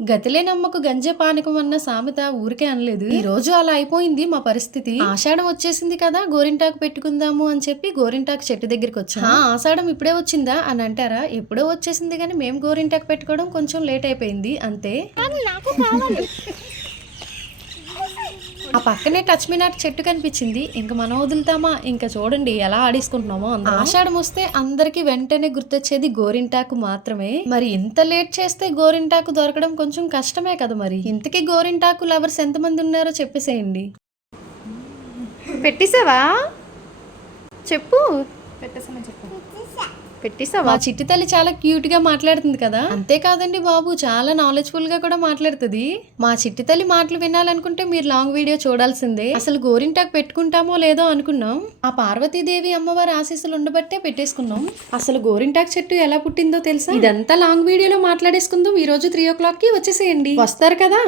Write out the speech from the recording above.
గతిలే నమ్మకు గంజే పానకం అన్న సామెత ఊరికే అనలేదు. ఈ రోజు అలా అయిపోయింది మా పరిస్థితి. ఆషాఢం వచ్చేసింది కదా గోరింటాకు పెట్టుకుందాము అని చెప్పి గోరింటాకు చెట్టు దగ్గరికి వచ్చాం. "ఆ, ఆషాఢం ఇప్పుడే వచ్చిందా అని అంటారా? ఎప్పుడో వచ్చేసింది కానీ మేము గోరింటాకు పెట్టుకోవడం కొంచెం లేట్ అయిపోయింది అంతే. ఆ పక్కనే టచ్ మీ నాట్ చెట్టు కనిపించింది. ఇంకా మనం వదులుతామా? ఇంకా చూడండి ఎలా ఆడేసుకుంటున్నామో అందరం. ఆషాఢం వస్తే అందరికి వెంటనే గుర్తొచ్చేది గోరింటాకు మాత్రమే. మరి ఇంత లేట్ చేస్తే గోరింటాకు దొరకడం కొంచెం కష్టమే కదా మరి. ఇంతకీ గోరింటాకు లవర్స్ ఎంతమంది ఉన్నారో చెప్పేసేయండి. పెట్టేసావా? చెప్పు. పెట్టేసామని పెట్టేసావా? చిట్టి తల్లి చాలా క్యూట్గా మాట్లాడుతుంది కదా. అంతేకాదండి బాబు చాలా నాలెడ్జ్ఫుల్గా కూడా మాట్లాడుతుంది. మా చిట్టి తల్లి మాటలు వినాలనుకుంటే మీరు లాంగ్ వీడియో చూడాల్సిందే. అసలు గోరింటాకు పెట్టుకుంటామో లేదో అనుకున్నాం. ఆ పార్వతీదేవి అమ్మవారి ఆశీస్సులు ఉండబట్టే పెట్టేసుకున్నాం. అసలు గోరింటాకు చెట్టు ఎలా పుట్టిందో తెలుసా? ఇదంతా లాంగ్ వీడియోలో మాట్లాడేసుకుందాం. ఈ రోజు త్రీ ఓ క్లాక్కి వచ్చేసేయండి. వస్తారు కదా?